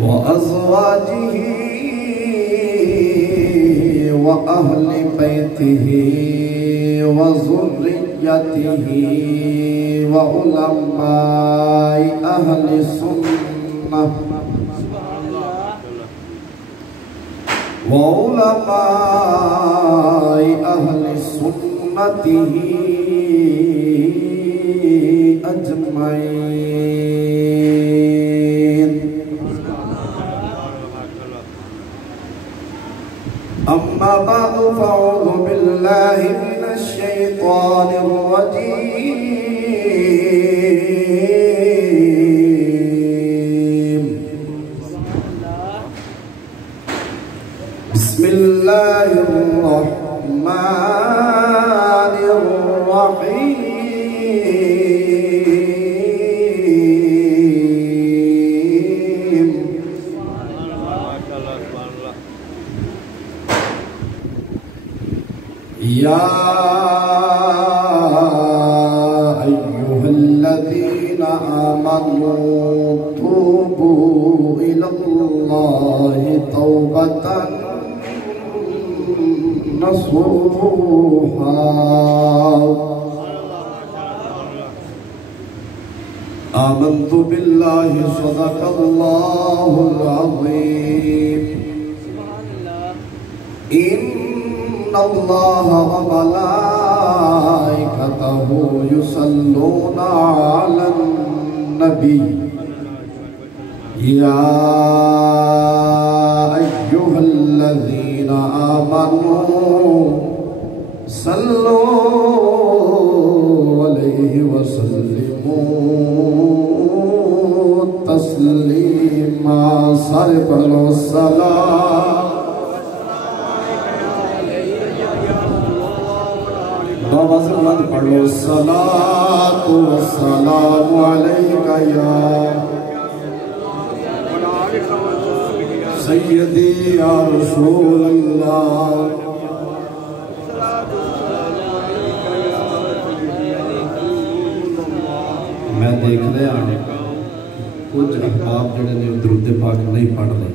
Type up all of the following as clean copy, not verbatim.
وأزواجه وأهل بيته وذريته وعلماء أهل السنة أجمعين. أما بعد فأعوذ بالله من الشيطان الرجيم. بسم الله الرحمن الرحيم. يا أيها الذين آمنوا توبوا إلى الله توبة نصوحا. آمنت بالله صدق الله العظيم. إن الله وملائكته يصلون على النبي يا أيها الذين آمنوا صلوا عليه وسلموا تسليما. سارے پڑھ لو الصلاة بابا سے بلند پڑھ لو الصلاة والسلام علیکہ یا سیدی یا رسول اللہ. میں دیکھ رہا ہوں کچھ احباب جڑے نے درود پاک نہیں پڑھ رہے،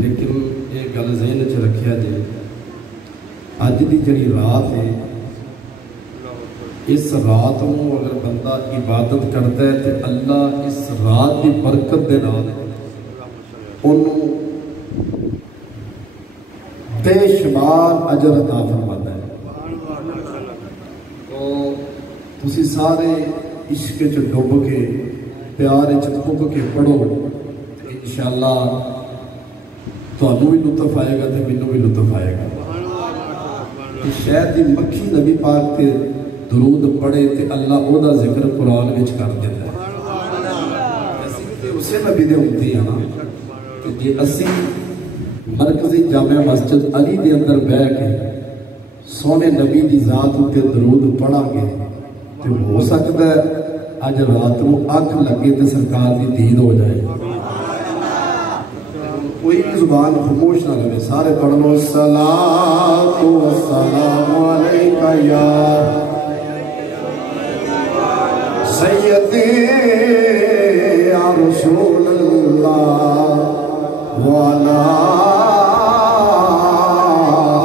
لیکن ایک گل ذہن وچ رکھیا جائے، اج دی جڑی رات ہے، اس رات میں اگر بندہ عبادت کرتا ہے تو اللہ اس رات کی برکت دے نال انہوں بے شمار اجر عطا فرماتا ہے. تو تسی سارے عشق چ ڈب کے پیار چ ڈب کے پڑھو، انشاءاللہ تانوں بھی لطف آئے گا تو مینوں بھی لطف آئے گا. شاید دی مکھی نبی پاک تے درود پڑھے تے اللہ او دا ذکر قرآن وچ کر دیتا ہے. اسے نبی دے امتی ہیں نا کہ جی اسی مرکزی جامع مسجد علی دے اندر بیٹھ کے سونے نبی دی ذات تے درود پڑھا گے تو ہو سکتا ہے اج رات کو اکھ لگے تے سرکار دی دید ہو جائے. کوئی بھی زبان خاموش نہ لگے، سارے پڑھ لو الصلاۃ والسلام علیکہ یا سیدی یا رسول اللہ وعلی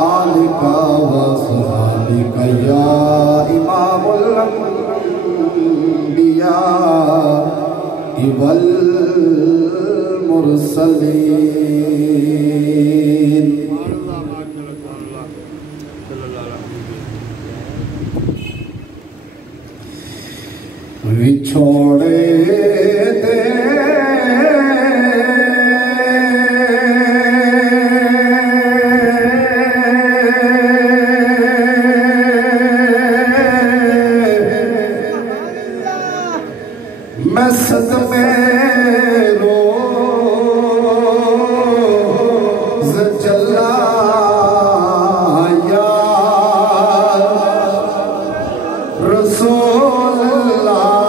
آلکہ وصحابکہ یا امام الانبیاء والمرسلین. وچھوڑے دے میں صدمے روز چلا یا رسول اللہ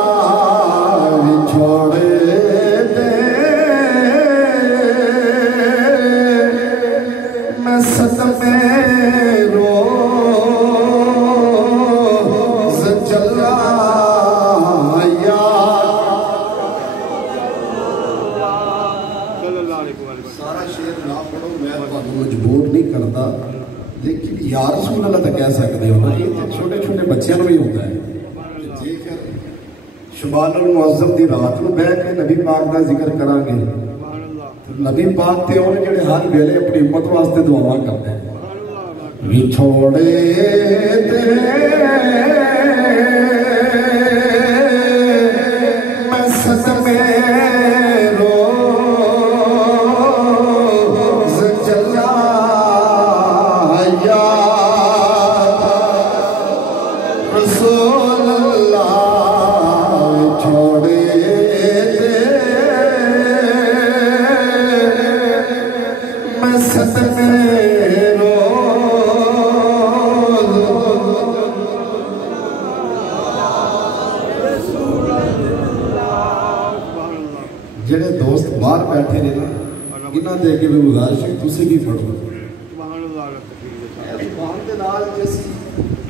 چھوڑے دے. میں صدمے روز کہہ سکتے ہو نا، یہ چھوٹے چھوٹے بچیاں بھی ہوتا ہے. جے شبان المعظم دی رات نو بہ کے نبی پاک دا ذکر کران گے، نبی پاک تے ہونے جڑے ہر ویلے اپنی امت واسطے دعاواں کرتے ہیں. وچھوڑے تے میں صدمے جڑے دوست باہر بیٹھے نے نا، انہاں دے کے بھی گزارش ہے تسی بھی پڑھو.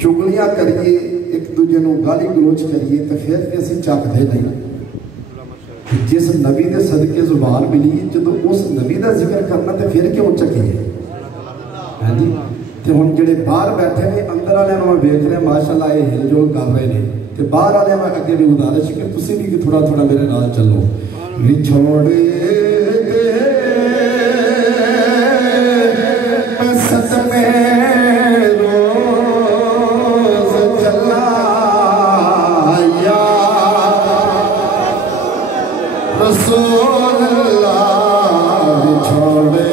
چگلیاں کریے ایک دوجے نو گالی گلوچ کریے تو پھر تے اسی چکدے نہیں. جس نبی دے صدقے زبان ملی جدو اس نبی دا ذکر کرنا تے پھر کیوں چکیے؟ ہاں جی. تے ہن جڑے باہر بیٹھے نے اندر والے نو ویکھ رہے ماشاءاللہ یہ ہل جول کر رہے نے، تے باہر والے میں اگے بھی گزارش ہے کہ تسی بھی تھوڑا تھوڑا میرے نال چلو. وچھوڑے میں صدمے روز چلا یا رسول اللہ. وچھوڑے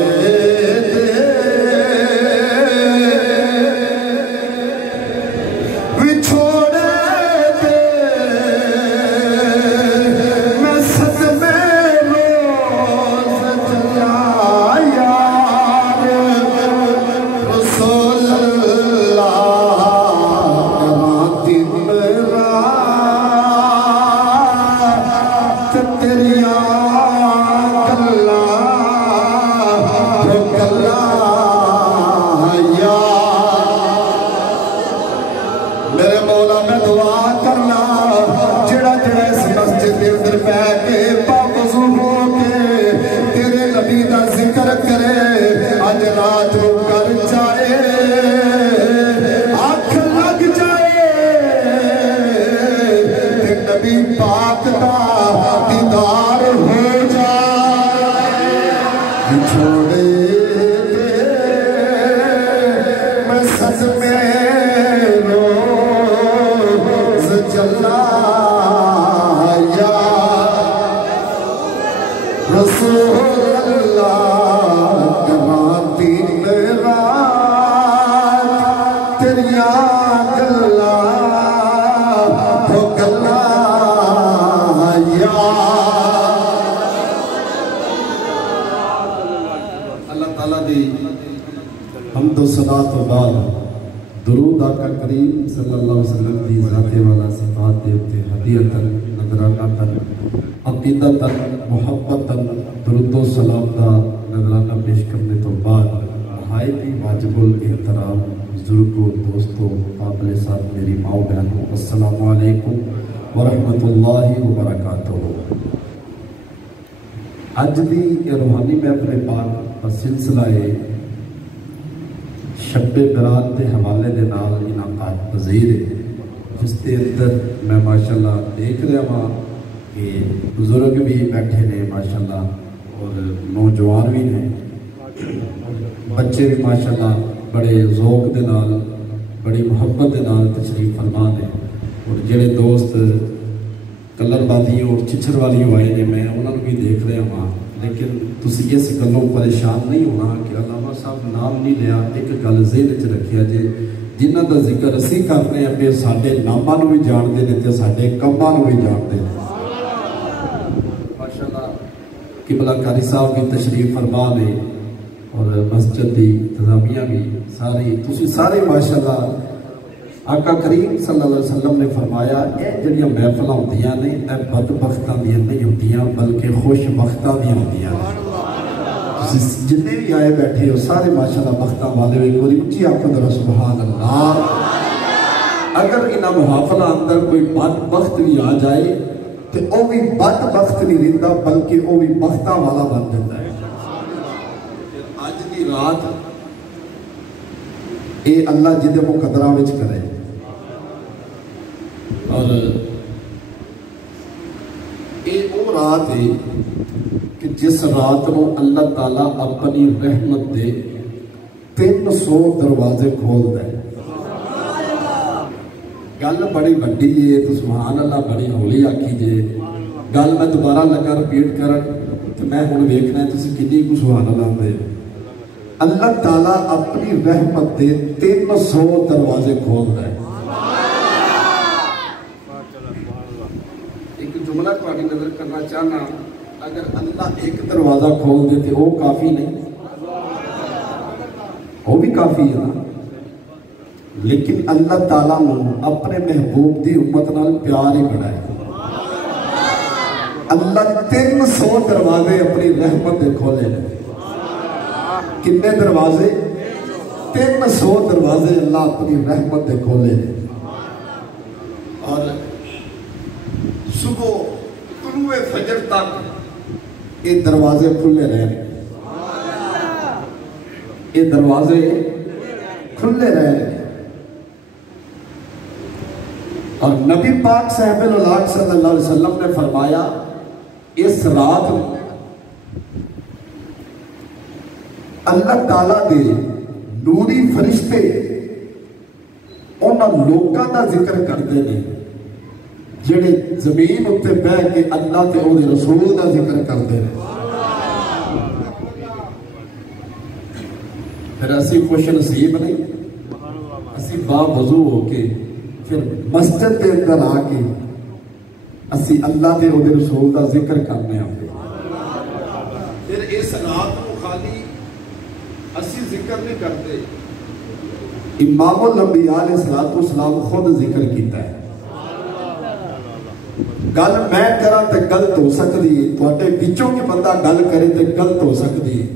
حمد و صلاۃ و بعد درود آقا کریم صلی اللہ علیہ وسلم دی ذات والا صفات دے اتے ہدیتاً نظرانہ عقیدتاً محبتاً درود و سلام دا نظرانہ پیش کرنے تو بعد نہایتی واجب الاحترام بزرگوں دوستوں قابل ساتھ میری ماؤں بہنوں السلام علیکم ورحمۃ اللہ وبرکاتہ. اج دی روحانی محفل پاک کا سلسلہ ہے شب برات کے حوالے دے نال انعقاد پذیر ہے، جس کے اندر میں ماشاءاللہ دیکھ رہا ہوں کہ بزرگ بھی بیٹھے نے ماشاءاللہ اور نوجوان بھی ہیں، بچے بھی ماشاءاللہ بڑے ذوق دے نال بڑی محبت دے نال تشریف فرما نے. اور جڑے دوست کلر بازیوں اور چچر والیوں آئے نے میں انہوں نے بھی دیکھ رہا ہوں، لیکن تسی اس گلوں پریشان نہیں ہونا کہ علامہ صاحب نام نہیں لیا. ایک گل ذہن چ رکھیا جے جنہاں دا ذکر اسی کرنے ہیں پہ ساڈے ناماں نو بھی جانتے ہیں تے ساڈے کماں نو بھی جانتے ہیں. ماشاءاللہ قبلہ قاری صاحب بھی تشریف فرما نے اور مسجد دی انتظامیہ بھی ساری تسی سارے ماشاءاللہ. آقا کریم صلی اللہ علیہ وسلم نے فرمایا اے جڑیاں محفلاں ہوندیاں نے اے بدبختاں دیاں نہیں ہوندیاں بلکہ خوش بختاں دیاں ہوندیاں. جتنے بھی آئے بیٹھے ہو سارے ماشاءاللہ بختاں والے ہوئے کوئی اچھی آنکھوں در سبحان اللہ. اگر انہاں محافلہ اندر کوئی بدبخت بھی آ جائے تو وہ بھی بدبخت نہیں رہتا بلکہ وہ بھی بختاں والا بن جاتا ہے. آج کی رات یہ اللہ جدے مقدرہ وچ کرے. اور یہ وہ رات ہے کہ جس رات کو اللہ تعالیٰ اپنی رحمت دے 300 دروازے کھول دے. گل بڑی بڑی ہے تو سبحان اللہ بڑی ہولی آکی جے. گل میں دوبارہ لگا رپیٹ کر تو میں ہوں ویکھنا ہے تسی کنی کو سبحان اللہ دے. اللہ تعالیٰ اپنی رحمت دے 300 دروازے کھول دے. ایک جملہ تھوڑی نظر کرنا چاہنا، اگر اللہ ایک دروازہ کھول دے تو وہ کافی نہیں، وہ بھی کافی ہے نا. لیکن اللہ تعالیٰ نے اپنے محبوب دی امت نال پیار ہی بڑھائے. اللہ 300 دروازے اپنی رحمت دے کھولے نے. کتنے دروازے؟ 300 دروازے اللہ اپنی رحمت دے کھولے نے. اور صبح طلوع فجر تک یہ دروازے کھلے رہے. یہ دروازے کھلے رہے. اور نبی پاک صاحب اللہ صلی اللہ علیہ وسلم نے فرمایا اس رات اللہ تعالیٰ دے نوری فرشتے انہاں لوگاں دا ذکر کرتے ہیں جڑے زمین اتے بہ کے اللہ تے اور رسول دا ذکر کرتے ہیں. پھر اسی خوش نصیب نہیں، اسی با وضو ہو کے پھر مسجد کے اندر آ کے اسی اللہ تے اور رسول دا ذکر کرنے ہیں. پھر اس رات کو خالی اسی ذکر نہیں کرتے، امام الانبیاء علیہ السلام خود ذکر کیتا ہے. گل میں کرا تے غلط ہو سکتی ہے، تواڈے وچوں کی بندہ گل کرے تے غلط ہو سکتی ہے.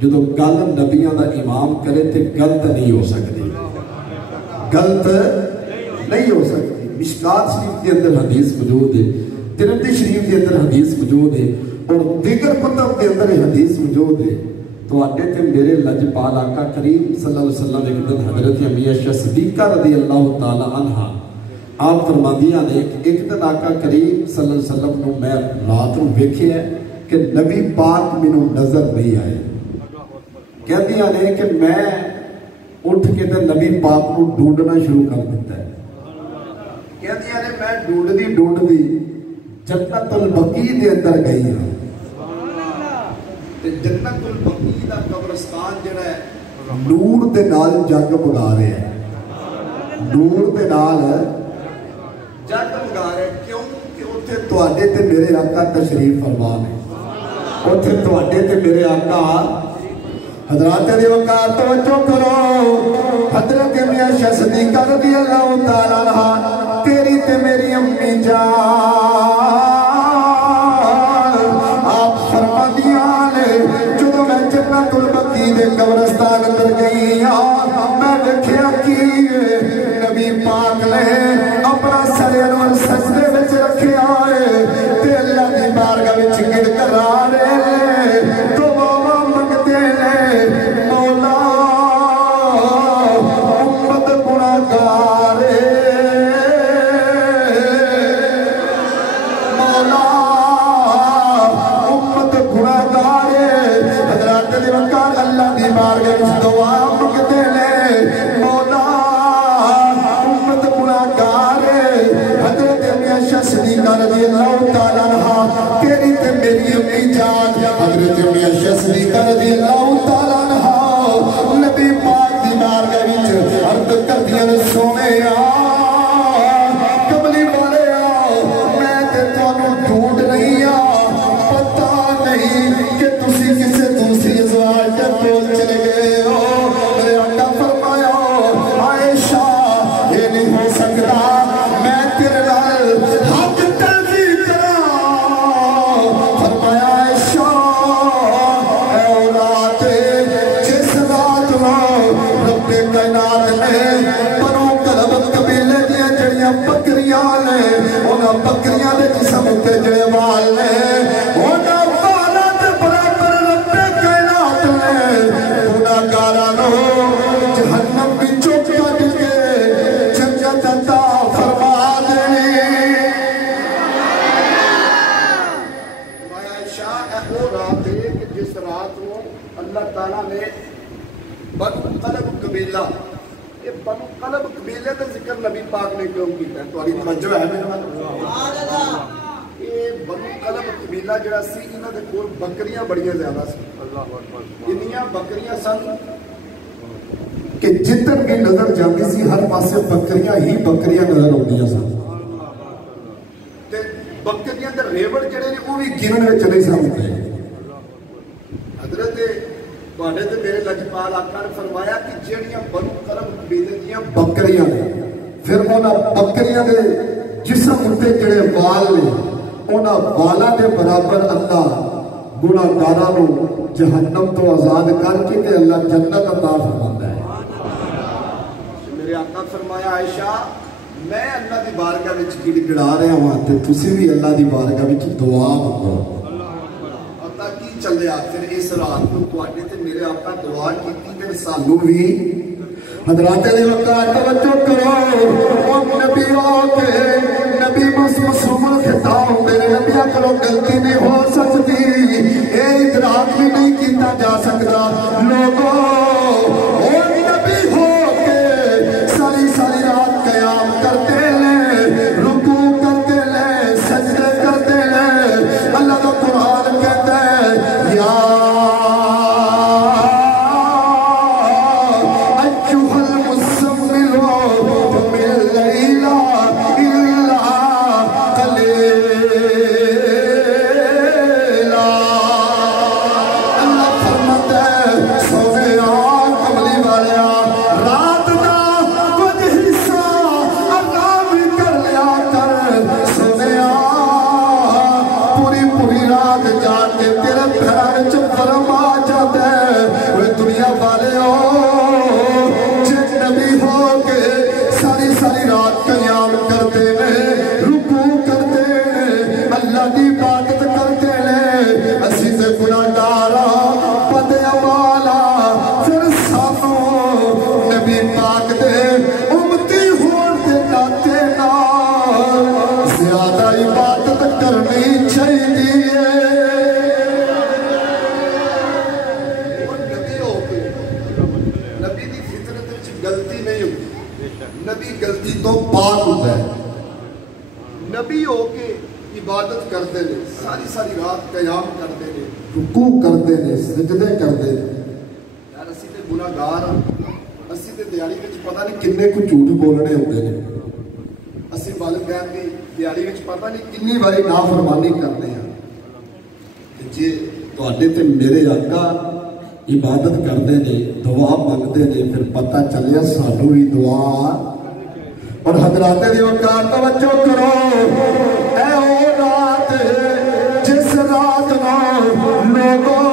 جدو گل نبیوں دا امام کرے تے غلط نہیں ہو سکتی، غلط نہیں ہو سکتی. مشکات شریف کے اندر حدیث موجود ہے، ترمذی شریف کے اندر حدیث موجود ہے، اور دیگر کتب کے اندر حدیث موجود ہے. تو آٹے تے میرے لجپال آقا کریم صلی اللہ علیہ وسلم ایک دن حضرت امی عائشہ صدیقہ رضی اللہ تعالی عنہ آپ فرماندیاں نے ایک دن آقا کریم صلی اللہ علیہ وسلم نے میں رات کو ویکھے ہے کہ نبی پاک مینوں نظر نہیں آئے. کہندیاں نے کہ میں اٹھ کے تے نبی پاک کو ڈھونڈنا شروع کر دیتا ہے. کہندیاں نے میں ڈھونڈدی جنت البقیع دے اندر گئی ہوں. جنت البقیع دا قبرستان جڑا ہے نور دے نال جگ بگا رہے ہیں. نور دے نال جگ بگا رہے ہیں. کیوں کہ اتھے تواڈے تے میرے آقا تشریف فرما نے. اتھے تواڈے تے میرے آقا حضرات دی وقار توجہ کرو. حضرت امی عائشہ صدیقہ رضی اللہ تعالی عنہا تیری تے میری امی جان آپ فرماندیاں جدو میں جنت البقیع دے قبرستان اندر گئی میں دیکھیا کہ نبی پاک نے اپنا سر انور سجدے وچ رکھیا ہے تے اللہ دی بارگاہ وچ گر کر آ رہے دعا منگتے نے مولا امت گناہگار مولا امت گناہگار حضرات دی وقار اللہ دی بارگاہ وچ دعا منگتے نے مولا امت گناہگار حضرت امی عائشہ صدیقہ رضی اللہ تعالی عنہا تیری تے میری امی جان حضرت امی عائشہ صدیقہ رضی اللہ تعالی عنہا نبی پاک دی بارگاہ وچ عرض کردیاں نے سونے کملی والے میں تے تانوں ڈھونڈ رہی پتہ نہیں کہ تسی کسے دوسری ازواج دے کول چلے گئے ہو. میرے آقا فرمایا عائشہ یہ نہیں ہو سکتا میں تیرے نال حق تلفی کراں. فرمایا عائشہ اے اولاد جس رات رب کائنات نے بنو کلب قبیلے دیا جڑیاں بکریاں نے انہاں بکریاں دے جسم تے جڑے وال نے انہاں والاں دے برابر رب کائنات نے گناہگاراں نوں جہنم وچ اللہ تعالیٰ نے بنو قلب قبیلہ، یہ بنو قلب قبیلے کا ذکر نبی پاک نے کیوں کیتا ہے؟ تمہاری توجہ ہے میرے؟ یہ بنو قلب قبیلہ جڑا سی انہاں دے کول بکریاں بڑیاں زیادہ سی، انیاں بکریاں سن کہ جدھر بھی نظر جاتی سی ہر پاسے بکریاں ہی بکریاں نظر آندیاں سن، تے بکریاں دے ریوڑ جڑے نے وہ بھی گنن وچ نہیں سن۔ حضرت تواڈے تے میرے لجپال آقا نے فرمایا کہ جڑیاں بنو قلب قبیلے دیاں بکریاں نے، پھر انہاں بکریاں دے جسم تے جڑے وال نے انہاں والاں دے برابر اللہ گناہگاراں نوں جہنم تو آزاد کر کے تے اللہ جنت عطا فرماندا ہے۔ میرے آقا فرمایا عائشہ میں اللہ دی بارگاہ وچ گڑ گڑا رہا ہوں تے تسی بھی اللہ دی بارگاہ وچ دعا کرو۔ پتہ کی چلیا پھر اس رات کو تواڈے تے میرے آقا دعا کیتی تے سانوں بھی حضرات نے وقت توجہ کرو، او نبی ہو کے نبی معصوم خطاب میرے نبی کو غلطی نہیں ہو سکتی، اے ادراک بھی نہیں کیتا جا سکتا لوگوں، او نبی ہو کے ساری ساری رات قیام کرتے لے، رکوع کرتے لے، سجدے کرتے لے، اللہ کا قرآن کہتا ہے یا نبی ہو کے عبادت کرتے ہیں، ساری ساری رات قیام کرتے ہیں، رکوع کرتے ہیں، سجدے کرتے ہیں۔ یار اسی تے گناہگار ہاں، اسی تے دیہاڑی وچ پتہ نہیں کنے کو جھوٹ بولنے ہوندے نے، اسی والدین دی دیہاڑی وچ پتہ نہیں کنی باری نافرمانی کرتے ہیں۔ جے تواڈے تے میرے آقا عبادت کرتے ہیں، دعا منگتے ہیں، پھر پتہ چلیا سانوں بھی دعا۔ اور حضرات دی وقار توجہ کرو، اے او رات جس رات نو لوگوں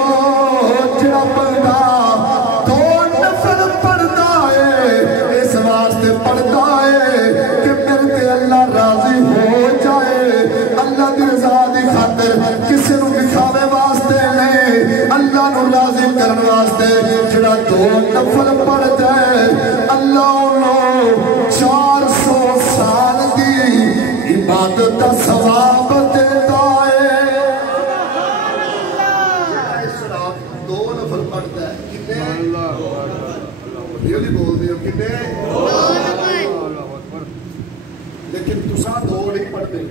جڑا بندہ دو نفل پڑھتا ہے، اس واسطے پڑھتا ہے کہ میرے تے اللہ راضی ہو جائے، اللہ دی رضا دی خاطر، کسی نو دکھاوے واسطے نہیں، اللہ نو راضی کرن واسطے جڑا دو نفل پڑھ جائے اللہ انہوں 400 سال دی عبادت کا ثواب دیتا ہے۔ اس رات دو نفل پڑھتا ہے، کتنے؟ یہ نہیں بول دے کتنے؟ لیکن تساں دو نہیں پڑھتے،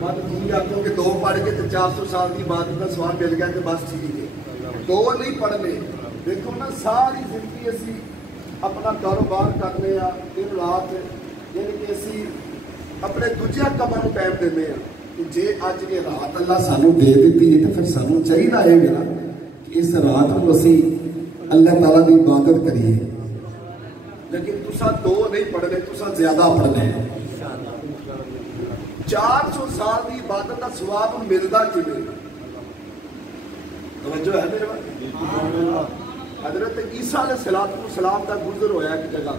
بات تم آخو کہ دو پڑھ کے 400 سال کی عبادت کا ثواب مل گیا تو بس ٹھیک ہے، دو نہیں پڑھنے۔ دیکھو نا ساری زندگی اسی اپنا کاروبار کرنے ہیں دن رات، یعنی کہ اسی اپنے دوجے کاموں ٹائم دینے ہیں کہ جے اج یہ رات اللہ سانو دے دیتی ہے تو پھر سانو چاہیے ہے نا کہ اس رات کو اسی اللہ تعالیٰ کی عبادت کریے۔ لیکن تسا دو نہیں پڑھنے، تسا زیادہ پڑھنے ہیں۔ 400 سال کی عبادت کا ثواب ملتا کیوں؟ توجہ ہے میرے بھائی؟ حضرت عیسیٰ علیہ السلام کا گزر ہویا ایک جگہ،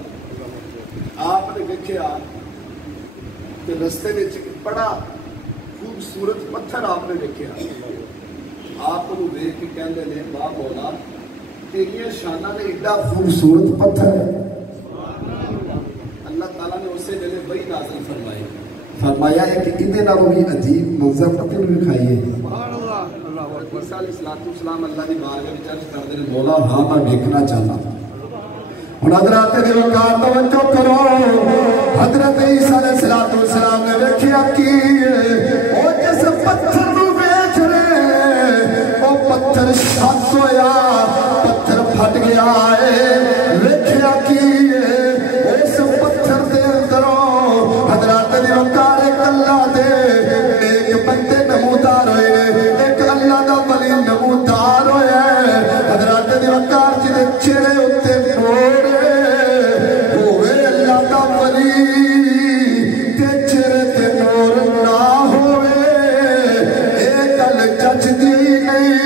آپ نے دیکھا کہ رستے میں بڑا خوبصورت پتھر آپ نے دیکھا، آپ کو دیکھ کے کہندے نے واہ مولا تیریاں شاناں نے ایڈا خوبصورت پتھر ہے۔ اللہ تعالیٰ نے اسے ویلے وحی نازل فرمایا ہے کہ ادھے نالوں بھی عجیب منظر پتہ نہیں دکھائیے، عیسیٰ علیہ السلام اللہ کی بارگاہ وچ عرض کردے نے مولا ہاں میں ویکھنا چاہنا ہن حضرات دے وقار توجہ کرو حضرت عیسیٰ علیہ السلام نے ویکھیا کی او جس پتھر نو ویکھ رہے او پتھر شک ہویا پتھر پھٹ گیا ہے ویکھیا کی اس پتھر دے اندروں حضرات دے وقار ایک اللہ دے ایک بندے نمودار ہوئے ایک اللہ دا ولی نمودار ہوئے حضرات دے وقار جدے چہرے اتے نور ہوئے اللہ دا ولی تے چہرے تے نور نہ ہوئے ایک گل جج دی نہیں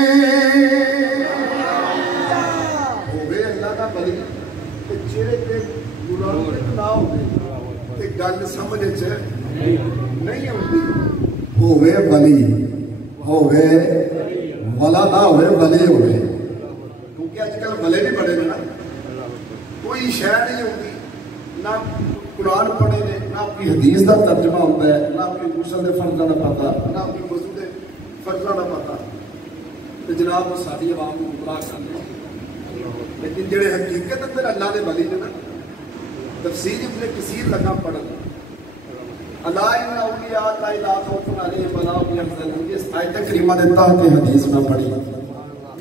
ہوئے اللہ دا ولی تے چہرے تے نور نہ ہوئے تے گل سمجھ نہیں ہوتی ہوئے ولی ہوئے ولا نہ ہوئے ولی ہوئے کیونکہ آج کل ولے بھی بڑے نا کوئی شہ نہیں ہوتی نہ قرآن پڑھے نے نہ کوئی حدیث کا ترجمہ ہوتا ہے نہ کوئی غسل کے فرضاں کا پتا نہ کوئی وضو کے فرضاں کا پتا تو جناب وہ ساری عوام کو گمراہ کرتے ہیں لیکن جڑے حقیقت اندر اللہ دے ولی نے نا تفسیر ابن کثیر لگا پڑھن اللہ ان اولیاء اللہ لا خوف علیہم ولا هم يحزنون اس آیت کریمہ دے تحت حدیث میں پڑھی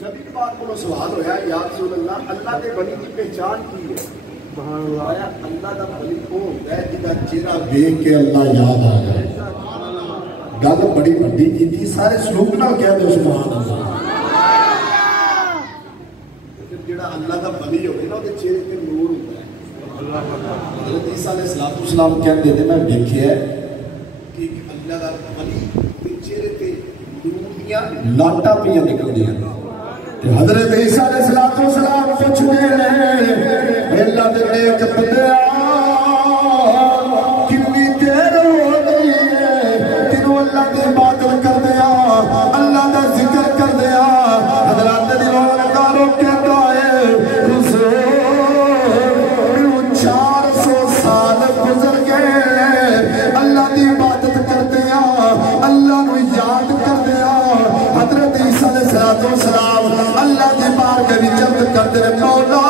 نبی پاک کو سوال ہویا یا رسول اللہ دے ولی کی پہچان کی ہے سبحان اللہ اللہ دا ولی کون ہے جدا چہرہ دیکھ کے اللہ یاد آ جائے گل بڑی بڑی کیتی سارے سلوک نال کہہ دو سبحان اللہ جڑا اللہ دا ولی ہوے نا او دے چہرے تے نور ہوندا ہے حضرت عیسیٰ علیہ السلام کہتے ہیں میں دیکھیا کہ اللہ دا ولی چہرے تے نور دیاں لاٹاں پیاں نکلدیاں تے حضرت عیسیٰ علیہ السلام پوچھدے نے اللہ دے نیک بندیا کتنی دیر ہو گئی ہے تینوں اللہ دی عبادت کردیا اللہ دا ذکر کردیا حضرات دی روزگاروں کہتا ہے رسول 400 سال گزر گئے اللہ دی عبادت کردیا اللہ نو یاد کردیا حضرت عیسیٰ علیہ السلام اللہ دی بارگاہ وچ عرض کردے نے مولا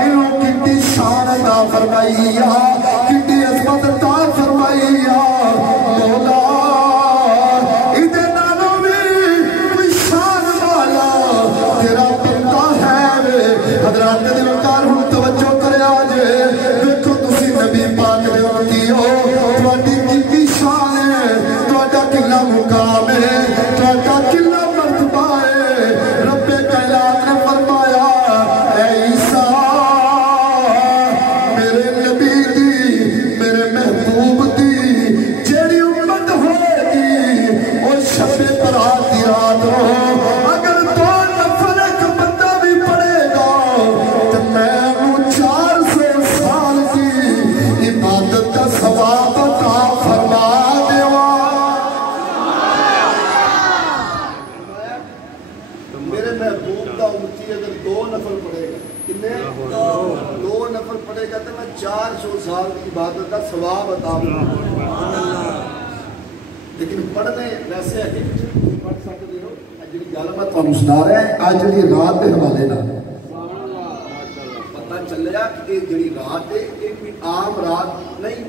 انہوں کتنی شان عطا فرمائی کتنی عظمت عطا فرمائی مولا ادھے نالوں بھی کوئی شان والا تیرا بندہ ہے حضرات دی وقار ہن توجہ کریا جے دیکھو تسی نبی پاک دے امتی ہو تواڈی کتنی شان ہے تواڈا کتنا مقام ہے تواڈا کتنا مرتبہ ہے رب کائنات نے فرمایا اے عیسیٰ میرے نبی دی میرے محبوب دی جیڑی امت ہوئے گی وہ شب برات دی رات ہو اگر دو نفر ایک بندہ بھی پڑے گا تو میں 400 سال کی عبادت کا ثواب عطا فرما دیوا میرے محبوب دا امتی اگر 2 نفر پڑے گا کتنے 2 نفر پڑے گا تو میں 400 سال کی عبادت کا ثواب عطا فرما لیکن پڑھنے ویسے ہے کہ پڑھ سکتے ہو جڑی گل میں تانوں سنا رہا ہے اج دی رات دے حوالے نال پتہ چلیا کہ یہ جڑی رات ہے یہ کوئی عام رات نہیں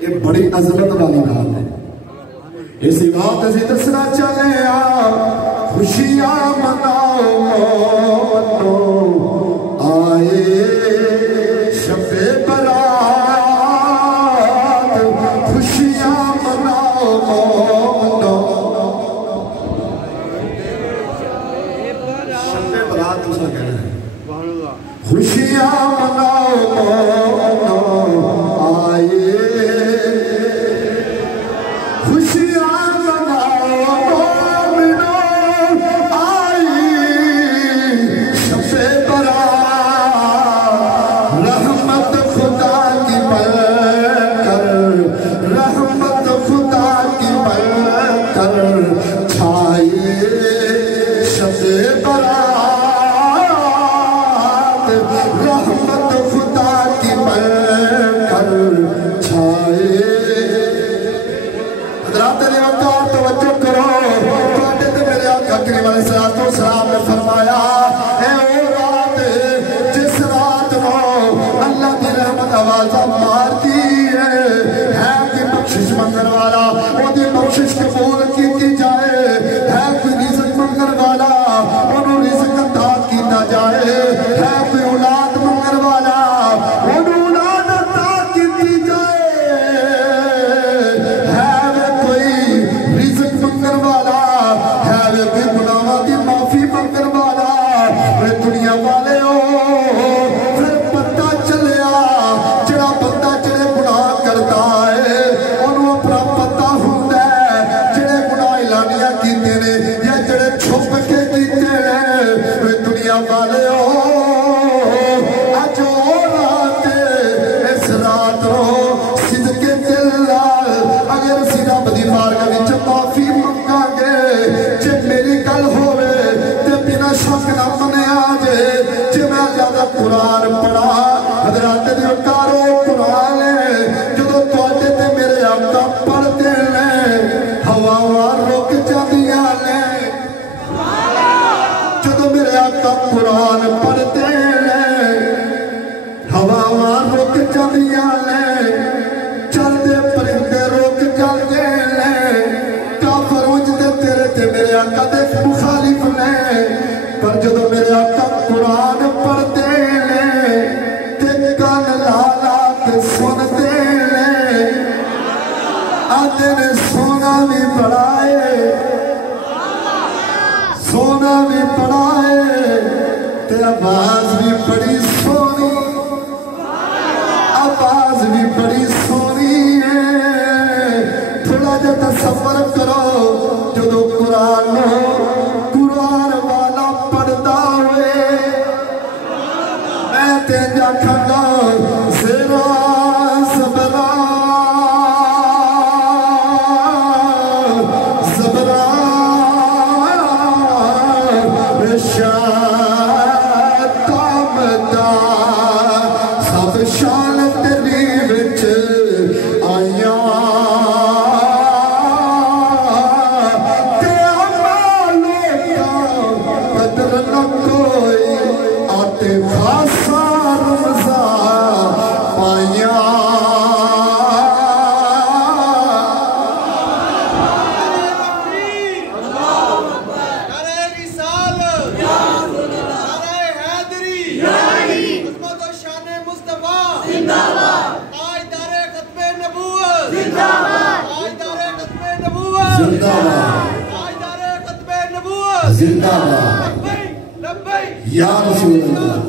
یہ بڑی عظمت والی رات ہے اس بات سے دسنا چلے خوشیاں مناؤ آئے شب برات خوشیاں مناؤ شب برات اس کا کہنا ہے خوشیاں مناؤ آئے خوشیاں مناؤ آئی شب برات رحمت خدا کی بل کر رحمت خدا کی بل کر چھائے شب برات رحمت خدا کی بل کر چھائے حضرات نے وقار توجہ کرو تو میرے آقا آقا قرآن پڑھتے ہیں ہواواں رک جاندیاں نے چلدے پرندے رک جاندے نے کافر وجدے تیرے تے میرے آقا دے مخالف نے پر جدو میرے آقا قرآن پڑھتے ہیں تے کان لا لا کے سنتے ہیں آتے نے سونا بھی پڑھائے سونا بھی پڑھائے تے آواز بھی بڑی سونی آواز بھی بڑی سونی ہے تھوڑا جا تصور کرو جدو قرآن والا پڑھتا ہوئے میں تیجا کھنگا زیرا زبرا زبرا رشاتامتا سب شان تیری وچ آیاں زندہ یا رسول اللہ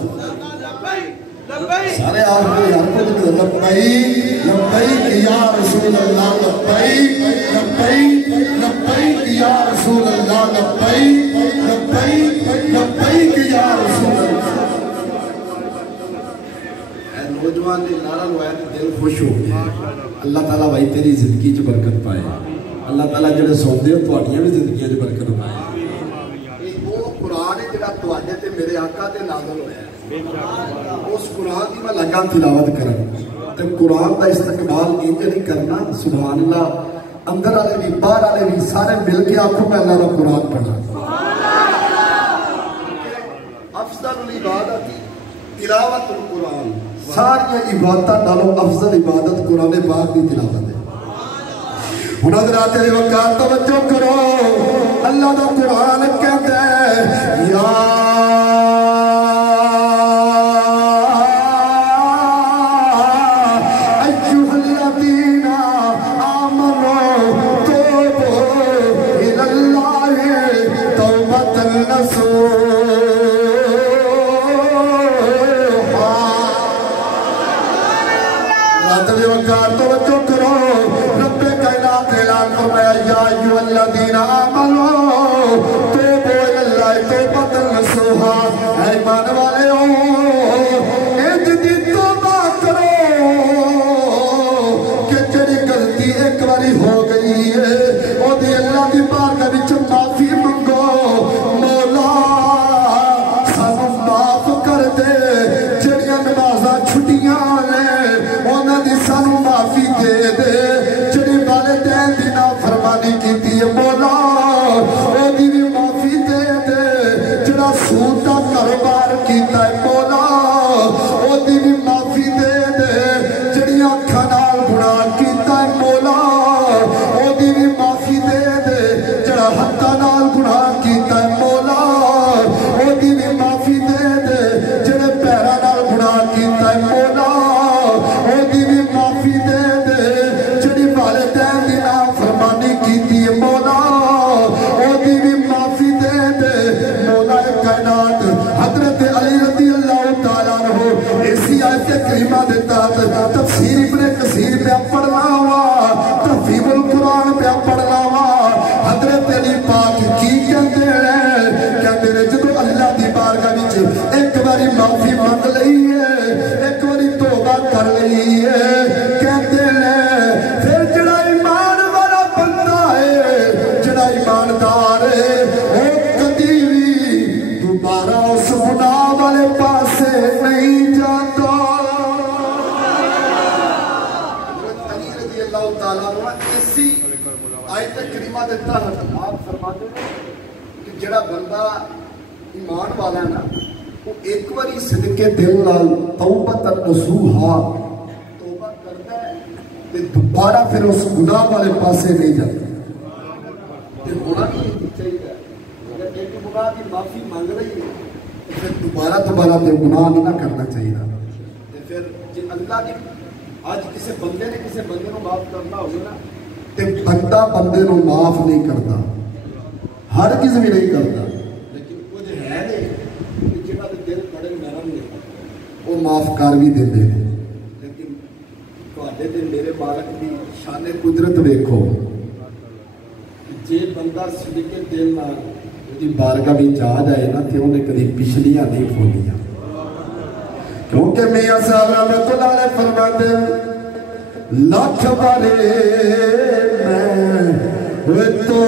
سارے آپ کو یار کو لبیک لبیک یا رسول اللہ لبیک لبیک لبیک یا رسول اللہ لبیک لبیک لبیک یا رسول اللہ اے نوجوان نے نعرہ لوایا تو دل خوش ہو گیا اللہ تعالیٰ بھائی تیری زندگی جو برکت پائے اللہ تعالیٰ جڑے سوندے ہو تو آٹیاں بھی زندگیاں جو برکت پائے قرآن ہے جڑا تواڈے تے میرے آقا تے نازل ہویا ہے اس قرآن کی میں لگا تلاوت کرن تے قرآن دا استقبال انج نہیں کرنا سبحان اللہ اندر والے بھی باہر والے بھی سارے مل کے آکھو میں اللہ دا قرآن پڑھا افضل العبادت تلاوت القرآن ساری عبادتاں نالوں افضل عبادت قرآن پاک دی تلاوت ہے ہن حضرات علی وقار توجہ کرو اللہ دا قرآن کہتا ہے یا ایھا الذین آمنوا توبوا الی اللہ توبۃ نصوحا رات علی وقار توجہ کرو رب کائنات اعلان فرمایا یا ایھا الذین آمنوا توبوا الی اللہ توبۃ نصوحا اے ایمان والےو انج دی توبہ کرو کہ جڑی غلطی ایک باری ہو گئی ہے او دی اللہ دی بارگاہ وچ معافی منگو مولا سانو معاف کر دے جڑیاں نمازاں چھٹیاں نے انہاں دی سانو معافی دے دے جڑی والدین دی نافرمانی کیتی ہے مولا او دی بھی معافی دے دے جڑا سود دا کاروبار کیتا ہے مولا او دی بھی معافی دے دے جڑیاں اکھاں نال گناہ کیتا ہے مولا او دی بھی معافی دے دے جڑا ہتھاں نال گناہ کیتا ہے مولا او دی بھی معافی دے دے جڑے پیراں نال گناہ کیتا ہے مولا او دی بھی معافی دے دے جڑی والدین دی نافرمانی کیتی ہے مولا او دی بھی معافی دے دے مولا کائنات حضرت علی رضی اللہ تعالیٰ عنہ اسی آیت کریمہ دیتا تفسیر ابن کثیر پہ پڑھنا ہوا تفہیم القرآن پہ پڑھنا ہوا حضرت علی پاک کی کہتے ہیں جدو اللہ دی بارگاہ وچ ایک باری معافی مانگ لئی ہے ایک باری توبہ کر لئی ہے کہتے ہیں پھر جڑا ایمان والا بندہ ہے جڑا ایماندار ہے وہ کبھی بھی دوبارہ اس گناہ والے پاسے نہیں جاتا علی رضی اللہ تعالیٰ عنہ ایسی آیت کریمہ دیتا ہے آپ فرماتے ہیں کہ جڑا بندہ ایمان والا نا وہ ایک باری صدقے دل نال توبت نصوحا توبہ کرتا ہے تے دوبارہ پھر اس گناہ والے پاسے نہیں جاتا تے ہونا نہیں چاہیے اگر ایک گناہ کی معافی مانگ رہی ہے تو پھر دوبارہ تے گناہ نہیں نہ کرنا چاہیے تے پھر جی اللہ کی آج کسی بندے نے کسی بندے کو معاف کرنا ہوگا نا تے بندہ بندے کو معاف نہیں کرتا ہر کسی بھی نہیں کرتا لیکن کچھ ہے نہیں جنہاں دے دل بڑے نرم نے وہ معاف کر بھی دیندے ہیں لیکن تواڈے تے میرے مالک دی شان قدرت دیکھو جے بندہ صدقے دل نال دی بارگاہ وچ جا جائے نا تے اونے کدی پچھلیاں نہیں کھولیاں کیونکہ میاں صاحب رحمۃ اللہ علیہ فرماتے لاکھ بارے میں تو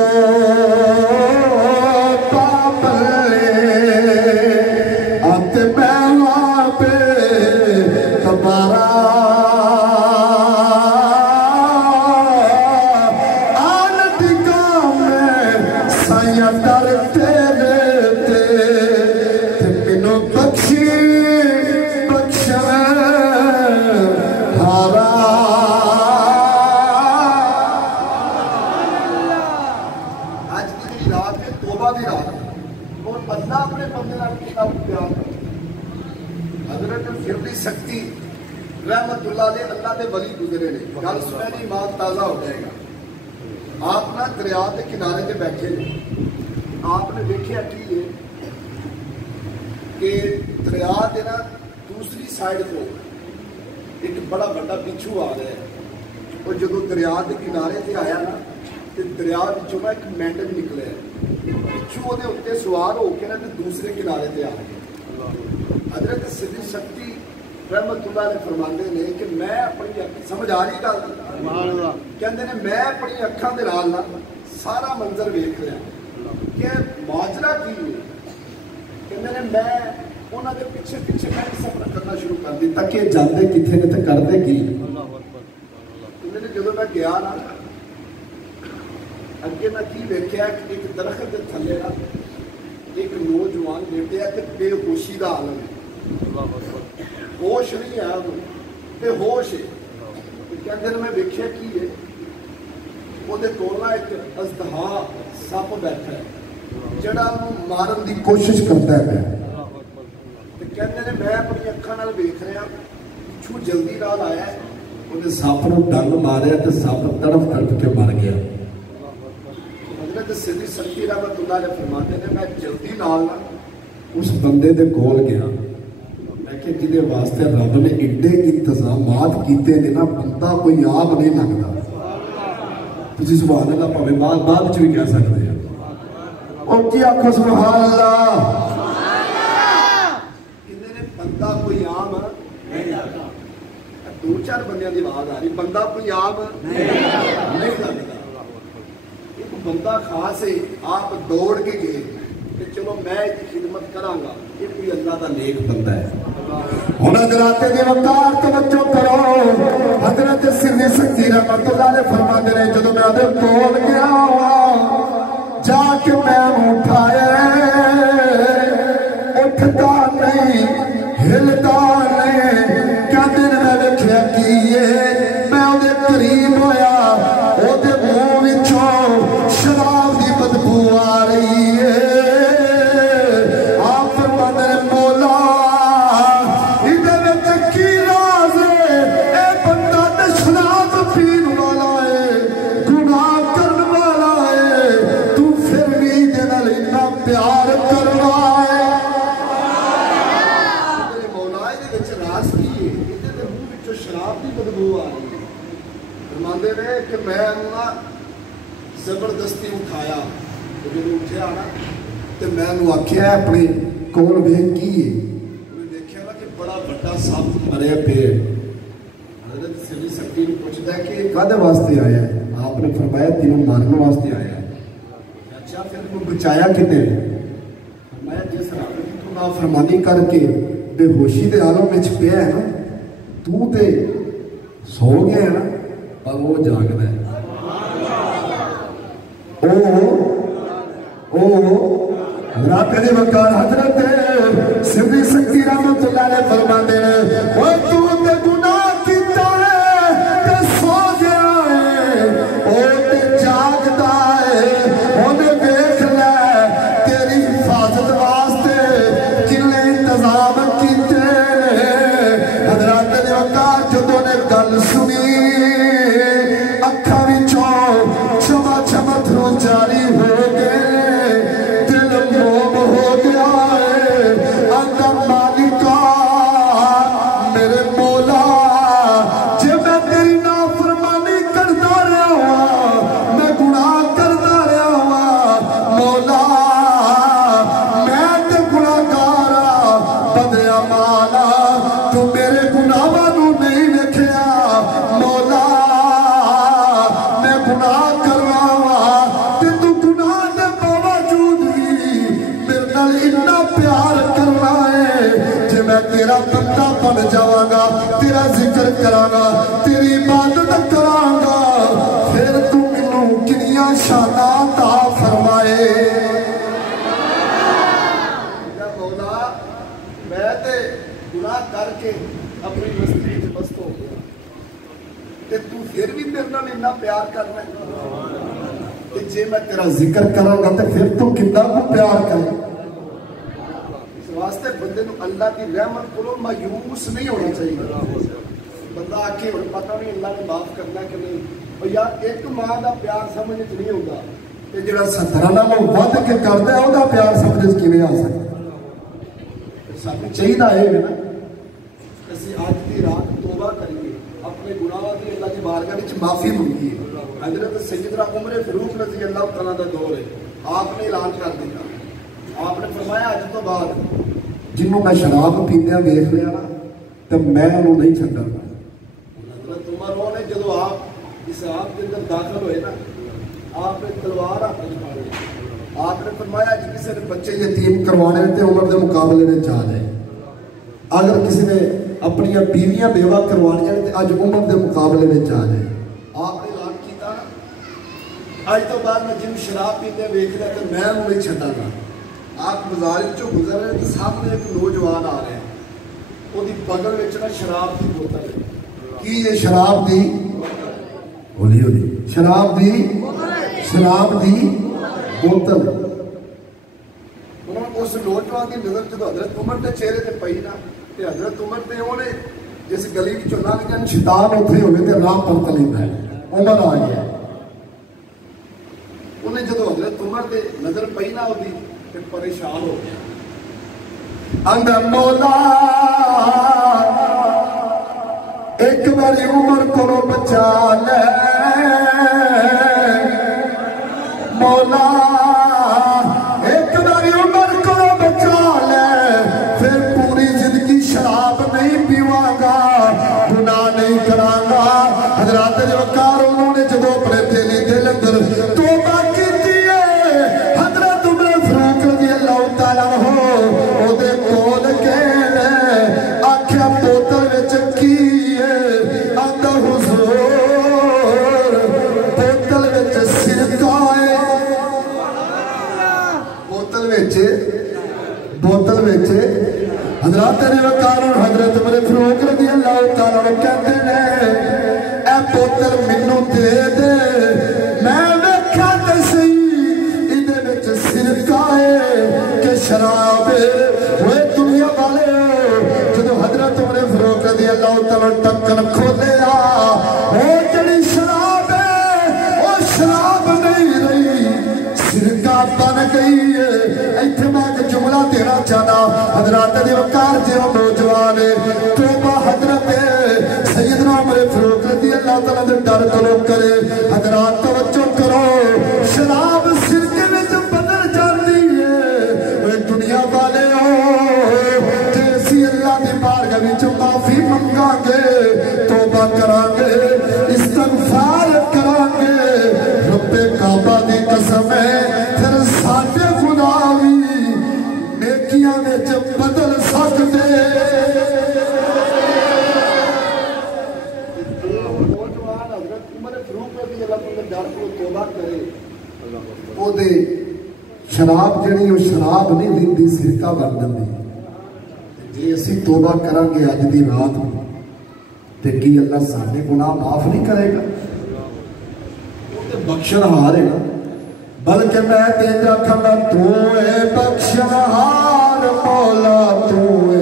رحمت اللہ علیہ اللہ دے ولی گزرے نے گل سنے نہیں ایمان تازہ ہو جائے گا آپ نا دریا کے کنارے تے بیٹھے نے آپ نے دیکھا کی ہے کہ دریا دے نا دوسری سائڈ کو ایک بڑا بڑا بچھو آ رہا ہے اور جدو دریا کے کنارے تے آیا نا تے دریا وچوں نا ایک مینڈل نکلے بچھو دے اوتے سوار ہو کے نا تے دوسرے کنارے تے آ گئے حضرت سدھی شکتی رحمت اللہ علیہ فرماندے نے کہ میں اپنی سمجھ آ رہی گل کہندے نے میں اپنی اکھاں دے نال سارا منظر ویکھ رہا کہ ماجرا کی ہے کہندے نے میں انہاں دے پیچھے پیچھے میں سفر کرنا شروع کر دتا کہ جاندے کتھے نے تے کردے کی کہندے نے جدوں میں گیا نا اگے میں کی ویکھیا کہ ایک درخت دے تھلے نا ایک نوجوان لیٹیا تے بے ہوشی دا عالم ہے ہوش نہیں ہے بے ہوش ہے کہندے نے میں ویکھیا کی ہے وہ دے کول ایک اژدہا سپ بیٹھا ہے جڑا انہوں مارن دی کوشش کرتا ہے کہندے نے میں اپنی اکھاں نال ویکھ رہا پچھو جلدی نال آیا ہے انہیں سپ نوں ڈنگ ماریا تے سپ تڑپ تڑپ کے مر گیا حضرت سدھی شکتی رحمت اللہ علیہ فرماتے ہیں میں جلدی نال اس بندے دے کول گیا کہ جدے واسطے رب نے ایڈے انتظامات کیتے نے نا بندہ کوئی آپ نہیں لگتا تسی سبحان اللہ پاوے بعد وچ بھی کہہ سکتے ہیں اور کی آکھو سبحان اللہ کہندے نے بندہ کوئی عام نہیں لگتا دو چار بندیاں دی آواز آ رہی بندہ کوئی عام نہیں لگتا ایک بندہ خاص ہے آپ دوڑ کے گئے کہ چلو میں اس کی خدمت کراں گا یہ کوئی اللہ دا نیک بندہ ہے ہن حضرات دی وقار توجہ کرو حضرت سدھی شکتی رحمت اللہ علیہ فرماتے ہیں جدوں میں ادھر کول گیا جا کے میں اٹھایا اٹھتا نہیں ہلتا نہیں کہندے نے میں ویکھیا کی میں اودے قریب ہویا اودے منہ وچوں شراب دی بدبو آ رہی ہے کہ میں زبردستی اٹھایا جب اٹھیا نا تو میں آخیا اپنے کول ویکھ کی ہے انہیں دیکھا نا کہ بڑا بڑا سپ مریا پہ حضرت سدھی شکتی نے پوچھتا ہے کہ کدے واسطے آیا ہے آپ نے فرمایا تینوں مارنے واسطے آیا ہے اچھا پھر تم بچایا کتنے فرمایا جس رب کی تو نافرمانی کر کے بے ہوشی دے عالم وچ پیا ہے نا تو تے سو گیا ہے نا پر وہ جاگدا ہے رات دی وقار حضرت سندھی سکتی رحمت اللہ علیہ فرماندے نے وہ تو تے گناہ کیتا ہے تے سو گیا ہے او تے جاگدا ہے اونے ویکھ لے تیری حفاظت واسطے کنے انتظام کیتے حضرت دی وقار جدوں نے گل سنی اکھاں وچوں چما چما تھرو جاری ہو گئے تیرا بندہ بن جاواں گا تیرا ذکر کراں گا تیری عبادت کراں گا پھر تو مینوں کنیاں شاناں عطا فرمائے یا مولا میں تے گناہ کر کے اپنی مستی وچ مست ہو گیا تے تو پھر بھی میرے نال اتنا پیار کرنا تے جے میں تیرا ذکر کراں گا تے پھر تو کتنا پیار کرے واسطے بندے نو اللہ کی رحمت کو مایوس نہیں ہونا چاہیے بندہ آکے اور پتہ نہیں اللہ نے معاف کرنا کہ نہیں اور یار ایک ماں دا پیار سمجھ نہیں ہوگا کہ جڑا 17 نالوں ود کے کردا ہے اودا پیار سمجھ کیویں آ سکدا سانوں چاہیدا ہے نا اسی اج دی رات توبہ کریے اپنے گناہاں دی اللہ دی بارگاہ وچ معافی منگیے حضرت سیدنا عمر فاروق رضی اللہ تعالیٰ دا دور ہے آپ نے اعلان کر دیا آپ نے فرمایا اج تو بعد جنوں میں شراب پیندیاں ویکھ لیا نا تے میں انہوں نہیں چھڈا حضرت عمر نے جدو آپ اس آپ کے اندر داخل ہوئے نا آپ نے تلوار ہاتھ وچ پھڑی آپ نے فرمایا جی کسی نے بچے یتیم کروانے تے عمر دے مقابلے میں جا جائے اگر کسی نے اپنی بیویاں بیوہ کروانیاں تے اج عمر دے مقابلے میں جا جائے آپ نے اعلان کیتا اج تو بعد میں جن شراب پیندے ویکھ لیا تے میں انہوں نہیں چھڈا گا آپ بازار چوں گزر رہے تو سامنے ایک نوجوان آ رہے ہیں وہ بغل میں نا شراب کی بوتل ہے کی یہ شراب دی ہولی ہولی شراب دی بوتل اس نوجوان کی نظر جب حضرت عمر کے چہرے سے پئی نا تو حضرت عمر نے انہیں جس گلی کی لنگ جان شیطان اتنے ہوئے تو راہ پرت لینا ہے عمر آ گیا انہیں جب حضرت عمر کے نظر پئی نا وہ پریشان ہو گیا اندر مولا ایک باری عمر کو بچا لے مولا ایک باری عمر کو بچا لے پھر پوری زندگی شراب نہیں پیواں گا گناہ نہیں کراں گا حضرات وقار انہوں نے جب اپنے دلی دل اندر توبہ کیتی ہے حضرت عمر فاروق رضی اللہ تعالیٰ عنہ او دے کول گئے آکھیا بوتل وچ کی ہے آندا حضور بوتل وچ سرکہ ہے بوتل وچ حضرات نے وقار حضرت عمر فاروق رضی اللہ تعالیٰ عنہ کہتے ہیں اے بوتل مینوں دے دے میں ویکھا تے صحیح ایدے وچ سرکہ ہے کہ شراب ہوئے دنیا والے جدو حضرت عمر فاروق رضی اللہ تعالیٰ ٹکن کھولیا وہ جڑی شراب ہے وہ شراب نہیں رہی سرکہ بن گئی ہے ایتھے میں ایک جملہ دینا چاہتا حضرات دی وقار جی وہ نوجوان توبہ حضرت سیدنا عمر فاروق رضی اللہ تعالیٰ دے ڈر کرو کرے حضرات توجہ کرو شراب سرکے میں جب بدل جاتی ہے دنیا والے ہو جیسی اللہ دی بارگاہ وچ معافی منگا گے توبہ کراں گے استغفار کراں گے رب کعبہ دی قسم ہے پھر ساڈے گناہ وی نیکیاں وچ بدل سکدے نوجوان حضرت عمر فاروق رضی اللہ تعالیٰ ڈر کو توبہ کرے شراب جڑی وہ شراب نہیں لیندی سرکہ بن جاندی جی اسی توبہ کریں گے اج دی رات تے کی اللہ سارے گناہ معاف نہیں کرے گا وہ تے بخشن ہار ہے نا بلکہ میں تیجا کھنا تو اے بخشن ہار مولا تو اے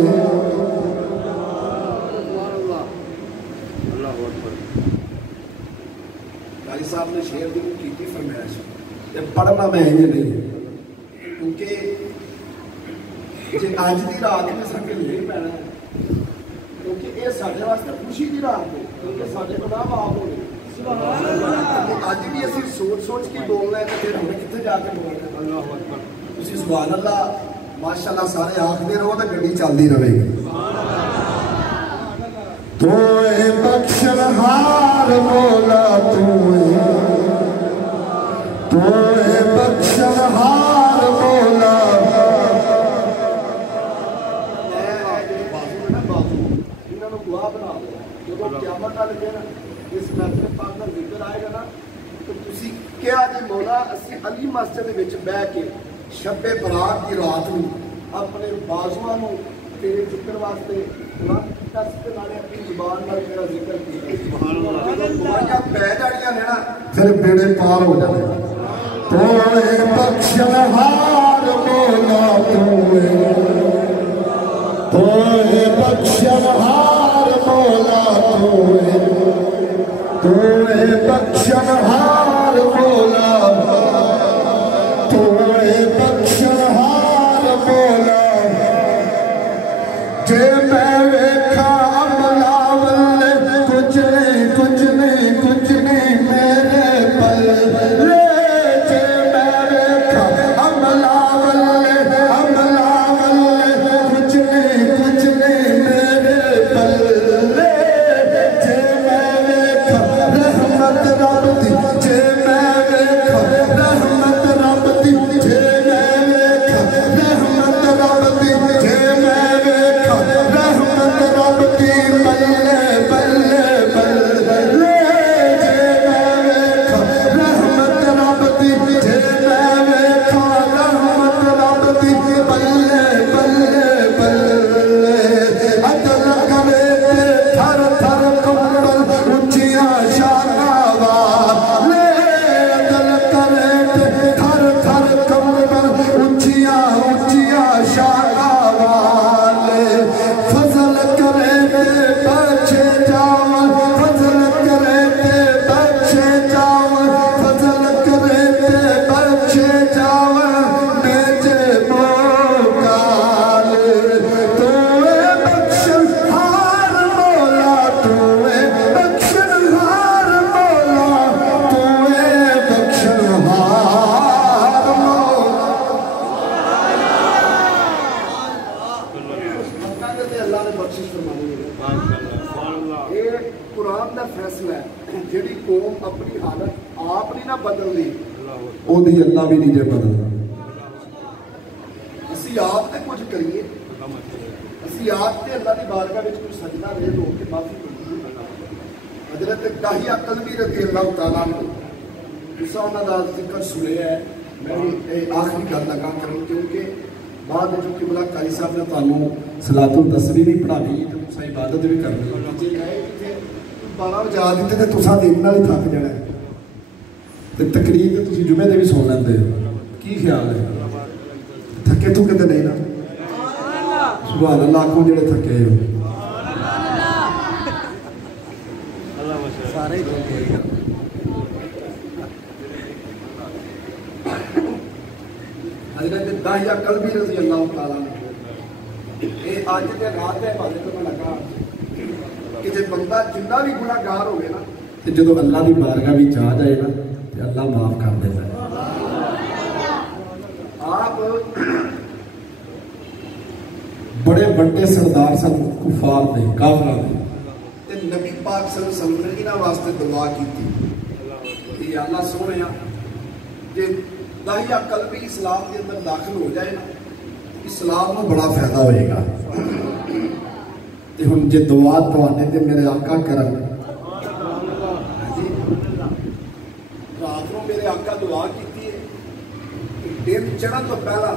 قاری صاحب نے شعر دی کی فرمائش جب پڑھنا میں یہ نہیں کیونکہ جی آج دی رات میں سکے نہیں پینا ہے کیونکہ یہ سارے واسطے خوشی دی رات ہے کیونکہ سارے گناہ معاف ہو گئے آج بھی اسی سوچ سوچ کے بولنا ہے تو پھر ہمیں کتنے جا کے بولنا ہے اسی سبحان اللہ ماشاءاللہ سارے آخری رہو تو گڑی چلتی رہے گی تو اے بخشن ہار مولا تو اے بخشن ہار مولا قیامت والے دن اس محفل پاک کا ذکر آئے گا نا تو تسی کیا جی مولا اسی علی مسجد وچ بیٹھ کے شب برات کی رات میں اپنے بازواں نوں تیرے ذکر واسطے دس کے نالے اپنی زبان نال تیرا ذکر کیتا سبحان اللہ جب دعائیاں پہ جاڑیاں نے نا پھر بیڑے پار ہو جانے تو اے بخشن ہار مولا تو اے بخشن ہار مولا تو اے بخشن ہار مولا تو اے بخشن ہار مولا جے میں ویکھا عملہ والے کچھ نہیں میرے پل جے میں ویکھا عملہ والے کچھ نہیں میرے پل اللہ بھی نہیں جے بدلنا اسی آپ نے کچھ کریے اسی آپ نے اللہ کی بارگاہ میں کچھ سجدہ رہے لوگ کے معافی کرتی حضرت داہیہ قلبی رضی اللہ تعالیٰ نے اسا انہوں نے ذکر سنے ہے میں آخری گل لگا کروں کیونکہ بعد جو کہ بلا قاری صاحب نے تعلیم صلاۃ التسبیح بھی پڑھانی تو تسا عبادت بھی کرنی جی گئے کہ 12 بجا دیتے تے تسا دن نال ہی تھک جانا ہے تقریر تے تسی جمعے دے بھی سن لیندے کی خیال ہے تھکے تو کتے نہیں نا سبحان اللہ کو جڑے تھکے ہو سارے ہی حضرت داہیہ قلبی رضی اللہ تعالیٰ نے اے آج دے رات ہے بارے تو میں لگا کہ جب بندہ جنہ بھی گناہ گار ہوئے نا تے جدو اللہ دی بارگاہ بھی جا جائے نا تے اللہ معاف کر دے گا آپ بڑے بڑے سردار سن کفار دے کافراں دے تے نبی پاک صلی اللہ علیہ وسلم نے انہاں واسطے دعا کیتی کہ اللہ سونیا کہ داہیہ قلبی اسلام کے اندر داخل ہو جائے نا اسلام کو بڑا فائدہ ہوئے گا تے ہن جے دعا توانے تے میرے آقا کرن رات نو میرے آقا دعا کیتی ہے دن چڑھن تو پہلا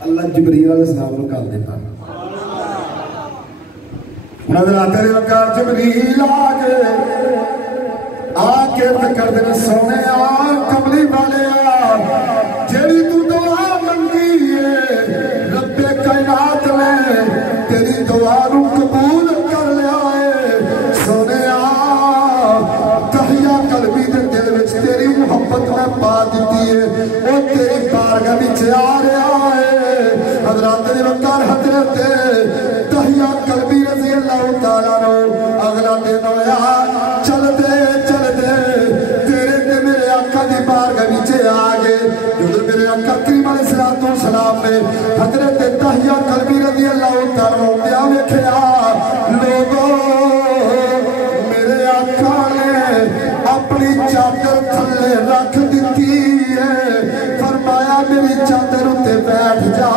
اللہ جبریل علیہ السلام کو کر دیتا نظر آتے رہے وقت جبریل آکے کر دے سونے کملی والے جیڑی تو دعا منگی ہے رب کائنات نے تیری دعا رو قبول کر لیا ہے سونے تہیا قلبی دے دل وچ تیری محبت میں پا دیتی ہے وہ تیری بارگاہ وچ آ رہا ہے حضرات نے وقار حضرت تہیا قلبی رضی اللہ تعالیٰ نو اگلا دن ہویا چل دے تیرے تے میرے آقا دی بارگاہ وچ آگے جو میرے آقا کریم علیہ السلام نے حضرت تہیا قلبی رضی اللہ تعالیٰ نو دیا ویکھیا لوگوں میرے آقا نے اپنی چادر تھلے رکھ دیتی ہے فرمایا میری چادر اتے بیٹھ جا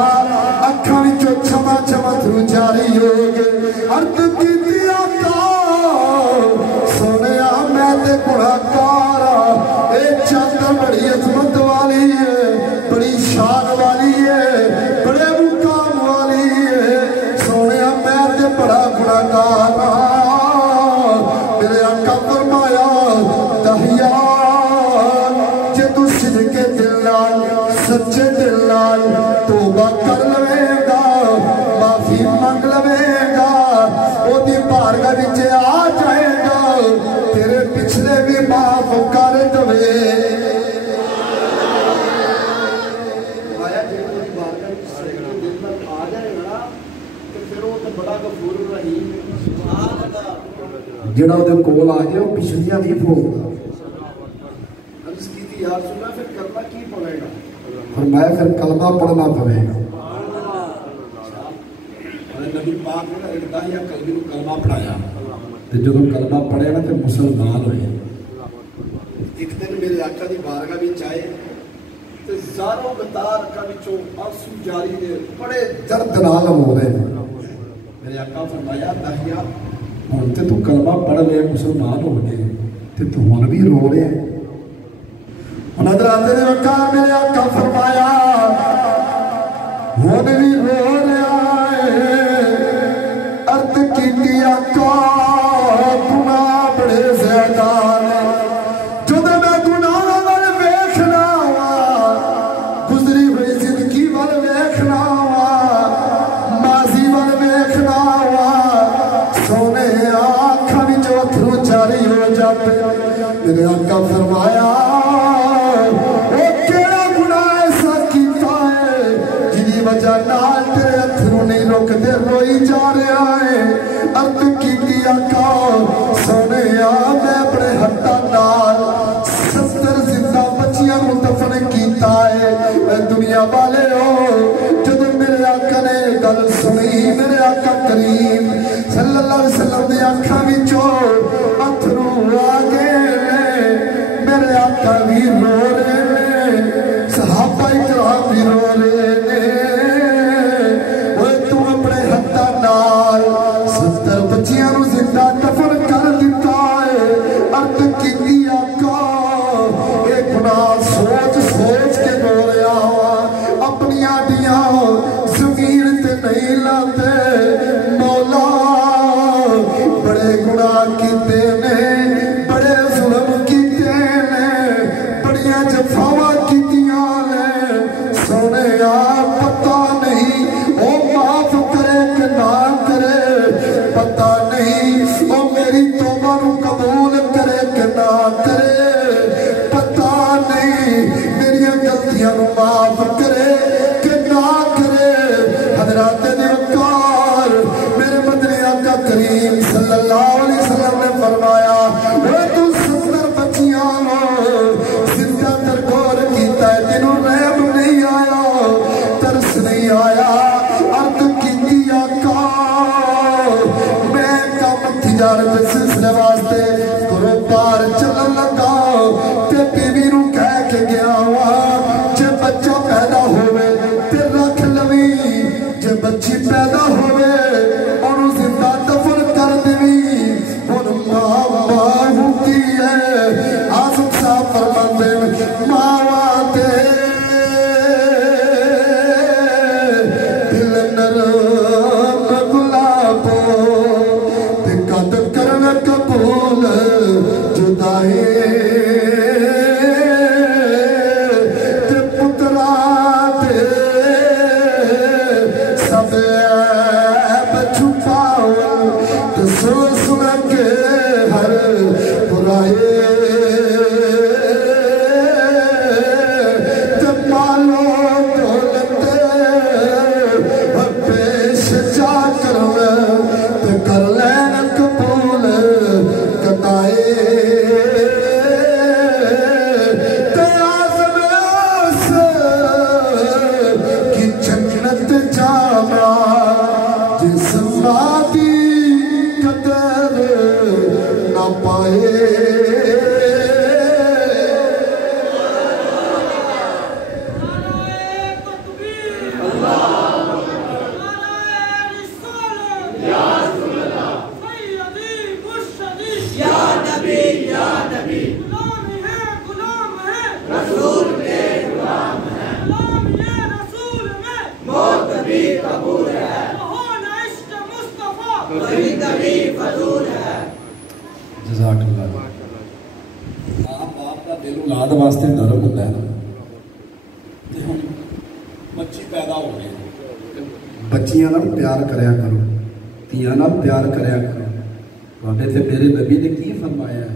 اکھاں وچوں چھما تھرو جاری ہو گئے عرض کیتی آقا سونیا میں تے گنہگار اے چادر بڑی عظمت والی ہے بڑی شان والی ہے بڑے مقام والی ہے سونیا میں تے بڑا گنہگار میرے آقا فرمایا تہیا جے تو صدقے دل نال سچے دل نال توبہ کر لوے گا معافی منگ لوے گا او دی بارگاہ وچ آ جائے گا تیرے پچھلے بھی معاف کر دے آیا جے دی بارگاہ وچ صدقے دل نال آ جائے گا تے پھر او تے بڑا غفور رحیم ہے سبحان اللہ جڑا دے کول آ جائے وہ پچھلیاں نہیں پھولتا عرض کی تھی یار سننا پھر کرنا کی پڑے گا فرمایا پھر کلمہ پڑھنا پڑے گا نبی پاک نے ایک داہیہ قلبی کو کلمہ پڑھایا تو جب کلمہ پڑھے نا تو مسلمان ہوئے ایک دن میرے آقا دی بارگاہ بھی چاہے تو زاروں گتار کا بچوں آنسو جاری دے بڑے درد نال ہو رہے میرے آقا فرمایا داہیہ ہوں تو کلمہ پڑھ لے مسلمان ہو گئے تو ہون بھی رو رہے ہیں نظر آتے نے وقت میرے آقا فرمایا ہون بھی رو رہا ہے عرض کی آقا گناہ بڑے زیادہ جب میں گناہ وال ویکھنا وا گزری ہوئی زندگی وال ویکھنا وا ماضی وال ویکھنا وا سونے آنکھاں وچوں اتھرو جاری ہو جاتے میرے آقا فرمایا وجہ نال تیرے اتھرو نہیں روک دے روئی جا رہا ہے عرض کی آقا سونے میں اپنے ہتھاں نال 70 زندہ بچیاں کو دفن کیتا ہے اے دنیا والے ہو جب میرے آقا نے گل سنی میرے آقا کریم صلی اللہ علیہ وسلم دی آنکھاں وچوں اتھرو آ گئے میرے آقا بھی رو رہے صحابہ کرام بھی رو رہے بچیاں نو زندہ دفن کر دیتا ہے عرض کی آقا اے گناہ سوچ کے رو رہا ہوا اپنی آڈیاں زمین تے نہیں لاتے مولا بھی قبول ہے، ہونا عشق مصطفیٰ زندگی فضول ہے۔ جزاک اللہ۔ ماں باپ کا دل اولاد واسطے نرم ہوتا ہے نا، تے ہن بچی پیدا ہو گئی، بچیاں نال پیار کریا کرو، تیاں نال پیار کریا کرو۔ تواڈے تے میرے نبی نے کی فرمایا ہے،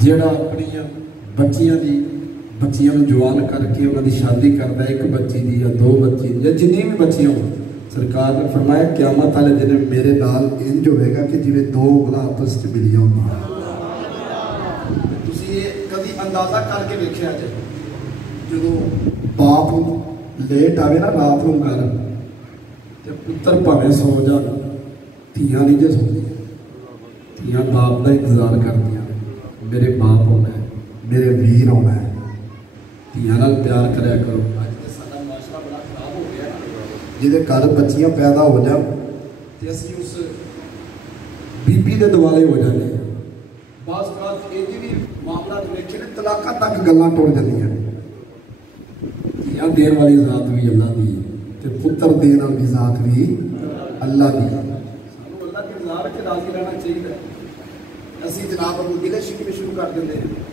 جیڑا اپنی بچیاں نوں جوان کر کے انہاں دی شادی کردا ہے، ایک بچی دی یا دو بچی دی یا جتنی بھی بچیاں ہوں، سرکار نے فرمایا قیامت والے دن میرے نال انج ہوئے گا کہ جویں دو اونگلاں آپس وچ ملیاں ہوندیاں۔ تسی یہ کبھی اندازہ کر کے ویکھیا جے، جدوں باپ لیٹ آوے نا رات نوں گھر تے پتر بھاویں سو جان، تھیاں نہیں جے سوندیاں، تھیاں باپ دا انتظار کردیاں، میرے باپ ہونا ہے، میرے ویر ہونا ہے۔ تھیاں نال پیار کریا کرو۔ اج تے ساڈا معاشرہ بڑا خراب ہو گیا ہے، جدے گھر بچیاں پیدا ہو جان تے اسی اس بی بی دے دوالے ہو جانے ہیں۔ بعض اوقات یہ بھی معاملات ویکھے نے طلاقاں تک گلاں ٹر جاندیاں۔ تھیاں دین والی ذات بھی اللہ دی تے پتر دین والی ذات بھی اللہ دی۔ سانوں اللہ کی رضا وچ راضی رہنا چاہیے۔ اسی جناب ابو گلے شکوے شروع کر دیندے ہیں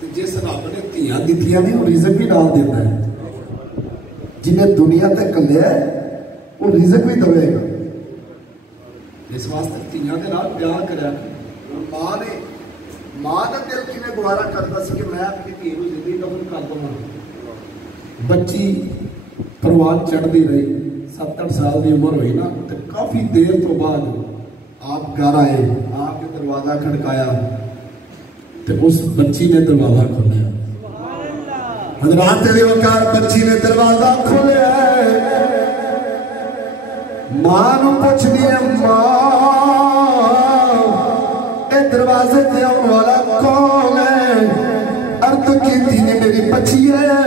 تے جس رب نے تھیاں دتیاں نے وہ رزق بھی نال دیندا ہے، جنہیں دنیا تے کلیا ہے وہ رزق بھی دے گا۔ اس واسطے تھیاں دے نال پیار کریا کرو۔ ماں دا دل کیویں گوارا کردا سی کہ میں اپنی دھی نوں زندگی دفن کر دواں۔ بچی پروان چڑھدی رہی، 7-8 سال دی عمر ہوئی نا تے کافی دیر تو بعد آپ گھر آئے، آپ کے دروازہ کھڑکایا تے اس بچی نے دروازہ کھولیا۔ حضرات علی وقار بچی نے دروازہ کھولیا، ماں نو پوچھدی ہے ماں اے دروازے تے آن والا کون ہے؟ عرض کیتی نے میری بچی ہے،